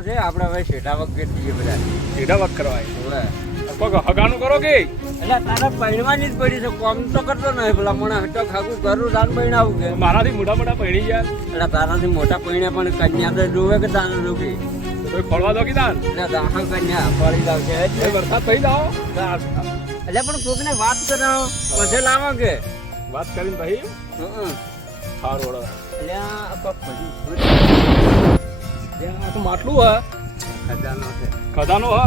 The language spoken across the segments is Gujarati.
છે આપણે હવે શેઠા વખત જઈએ બધા સીધા વખ કરવાય ઓવે કોક હગાનું કરો કે એટલે તારા પૈણવાની જ પડી છે કોમ તો કરતો નહીં પેલા મને હટો ખાકું કરું રાન પૈણાવું કે મારાથી મોટા મોટા પૈણી ગયા એટલે તારાથી મોટા પૈણ્યા પણ કન્યા તો જોવે કે તારે જોવે કોઈ ખોળવા દો કીધા એટલે દાહા કન્યા ફળી જાવ છે એ વરસાદ થઈ જાઓ એટલે પણ કોકને વાત કરાવો પછી લાવો કે વાત કરીને ભાઈ સારું વડો એટલે આ કોક પડી આ તો માટલું હે ખજાનો છે ખજાનો હે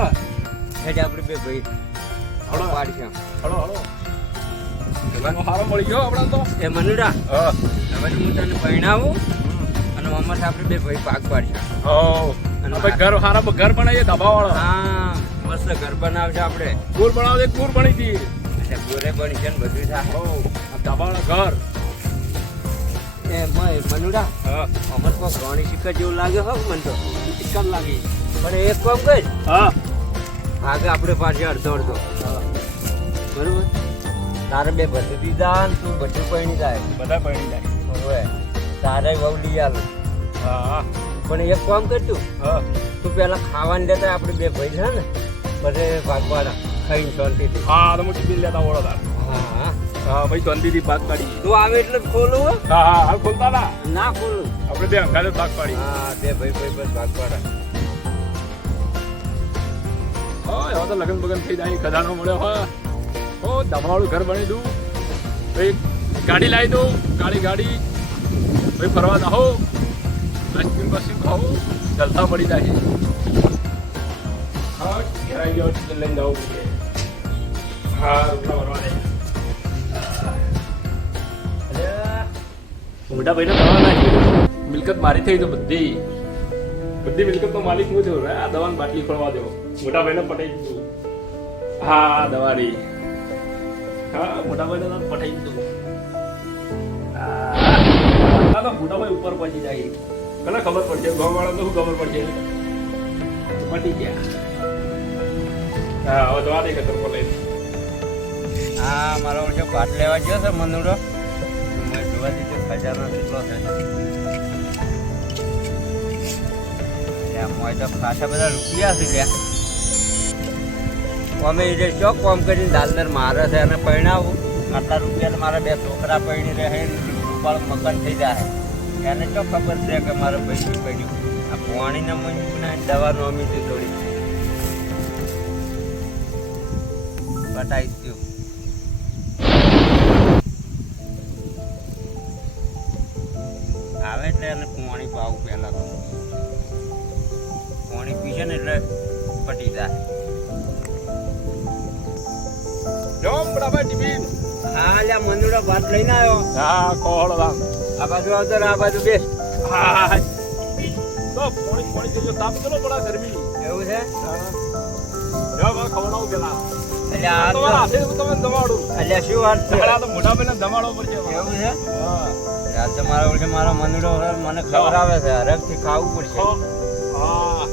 એટલે આપણે બે ભાઈ હળો પાડી હળો હળો ખજાનો હારો મળી ગયો આપણા તો એ મનુડા હા હવે હું તને પૈણાવું અને મમ્મા આપણે બે ભાઈ પાક પાડશે હો અને ભાઈ ઘર હારા ઘર બનાવીએ ધાબા વાળો હા મસ્ત ઘર બનાવશે આપણે કુર બનાવજે કુર બની દી એટલે ગોરે બની છે ને બધું થાય હો આ ધાબા વાળા ઘર એ મનુડા હા અમર કોઈ ઘણી સિક્કા જેવું લાગે હો મને તો સિક્કા લાગી પણ એક કામ કર હા ભાગે આપણે પાછી અડધો અડધો બરોબર તારે બે ભરી દીધા ને તું બધું પૈણી જાય બધા પૈણી જાય હવે તારે બહુ લઈ આલું હા હા પણ એક કામ કર તું હા તું પેલા ખાવાનું દેતા આપણે બે ભાઈ છે ને પછી ભાગવાના ખાઈને શાંતિથી હા તો હું ટિફિન લેતા વળો તાર હા હા હા ભાઈ શાંતિથી ભાગ પાડી તું આવે એટલે જ ખોલું હો હા હા હાલ ખોલતા ના ના ખોલું આપણે બે અંગાલે ભાગ પાડી હા બે ભાઈ ભાઈ બસ ભાગવાના હા હવે તો લગન બગન થઈ જાય ખજાનો મળ્યો હા ઓ દમાવાળું ઘર બની દઉં ભાઈ ગાડી લાવી દઉં ગાડી ભાઈ ફરવા જાઓ આઈસ્ક્રીમ બસ્ક્રીમ ખાઓ જલસા પડી જાય હા ઘેર આવી ગયો ટિફિન લઈને જવું પડશે હા રોટલા ભરવા દે મોટા ભાઈને દવા નાખી મિલકત મારી થઈ તો બધી મિલકતનો માલિક હું છું આ દવાની બાટલી ખોલવા દેવો મોટા ભાઈને પટાઈ દીધું હા દવાની હા મોટા ભાઈને તો પટાઈ દીધું હા તો મોટા ભાઈ ઉપર પહોંચી જાય મને ખબર પડશે ગામવાળાને શું ખબર પડશે પટી ગયા હા હવે દવા દે કે તરફો લઈને હા મારો ઓળખે ભાત લેવા ગયો છે મનુડો મેં જોવા દીધો ખજાનો કેટલો છે ત્યાં મોય તો ખાસા બધા રૂપિયા છે ત્યાં અમે જે ચોક કોમ કરીને દાલદર મારે છે અને પરણાવું આટલા રૂપિયા મારા બે છોકરા પરણી રહે રૂપાળ મકાન થઈ જાય એને તો ખબર છે કે મારે ભાઈ પડ્યું આ પાણીના મંજૂના દવાનું અમી થોડી બટાઈ દઉં આવે એટલે એને પાણી પાવું પહેલા તો પાણી પીશે ને એટલે પટી જાય જો મોટા ભાઈ ટિફિન હા અલ્યા મંદુડા ભાત લઈને આવ્યો હા કોહળો રામ આ બાજુ આવતો ને આ બાજુ બેસ હા તો પાણી દેજો તાપ ચલો પડા ગરમી એવું છે જો બા ખવડાવું પેલા એટલે આ તો તમારા હાથે તમે દમાડું અલ્યા શું વાત છે આ તો મોટા ભાઈને દમાડો પડશે એવું છે હા આ તો મારા ઓળખે મારો મંદુડો મને ખવડાવે છે હરખથી ખાવું પડશે હા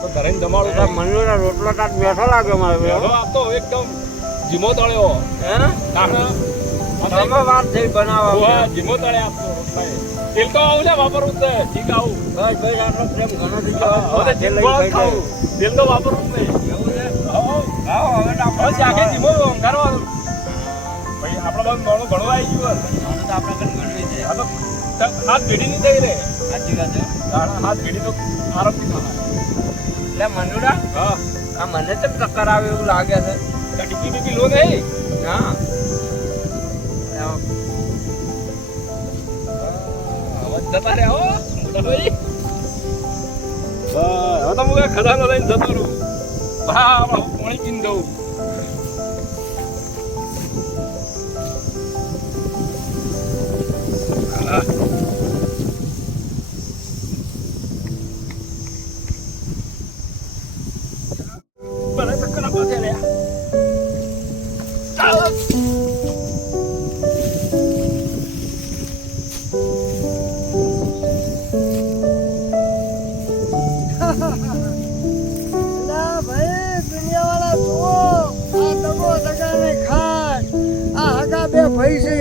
તો ધરેન દમાડો એટલે મંદુડા રોટલો તાટ બેઠો લાગે મારે હવે આ તો એકદમ જીમો તળ્યો હે ના તમે વાત થઈ બનાવવા જીમો તળે આપતો રોટલા તેલ તો આવું લે વાપરવું છે ઠીક આવું બસ ભાઈ આટલો પ્રેમ ઘણો થઈ હવે ગયો તેલ તો વાપરવું જ નહીં એવું છે આવો આવો હવે હવે જાગે જીમો કરવાનું ભાઈ આપણા બાજુ નાનું ઘણું આવી ગયું તો આપણે કઈ ગણવી છે આ તો હાથ ભેડી નહીં થઈ રે સાચી વાત છે હાથ ભેડી તો આરામથી થાય એટલે મંદુડા હા આ મને તો ચક્કર આવે એવું લાગે છે ટીપી બીપી લો નહીં હા અવાજ જતા રે હો મોટા ભાઈ હવે તો હું ખજાનો લઈને જતો રહું હા આપણે પાણી પીને દઉં Balik ke kenapa sih ya? ભાઈ છે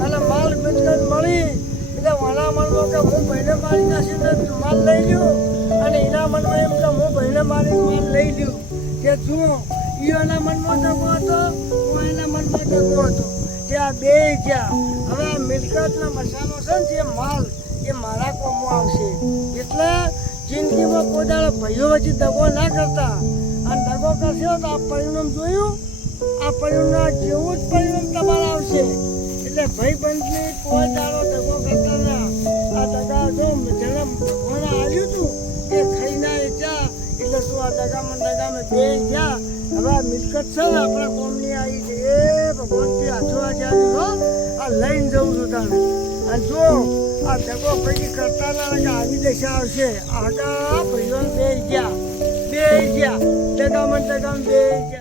અને માલ મિલકત મળી એટલે વાલા મળવો કે હું મહિને મારી નાખી તો માલ લઈ લ્યો અને એના મનમાં એમ કે હું ભાઈને મારી માલ લઈ લ્યો કે જુઓ એના મનમાં દગો હતો હું એના મનમાં દગો હતો કે આ બે ગયા હવે આ મિલકતના મસાલો છે ને જે માલ એ મારા કોમમાં આવશે એટલે જિંદગીમાં કોઈ દાડો ભાઈઓ વચ્ચે દગો ના કરતા અને દગો કરશો તો આ પરિણામ જોયું આ પરિણામ જેવું જ પરિણામ તમારે આવશે એટલે ભાઈ બંધને કોઈ દાડો દગો કરતા ના આ દગા જો જેને ભગવાને આવ્યું હતું એ ખાઈના એ ચા એટલે શું આ દગામાં બે ગયા હવે આ મિલકત છે ને આપણા કોમની આવી છે એ ભગવાનથી હાથો આજે આવ્યું આ લઈને જવું છું તાણે અને જો આ દગો પછી કરતા ના કે આવી દશા આવશે આગા ભાઈઓ બે ગયા દગામાં બે ગયા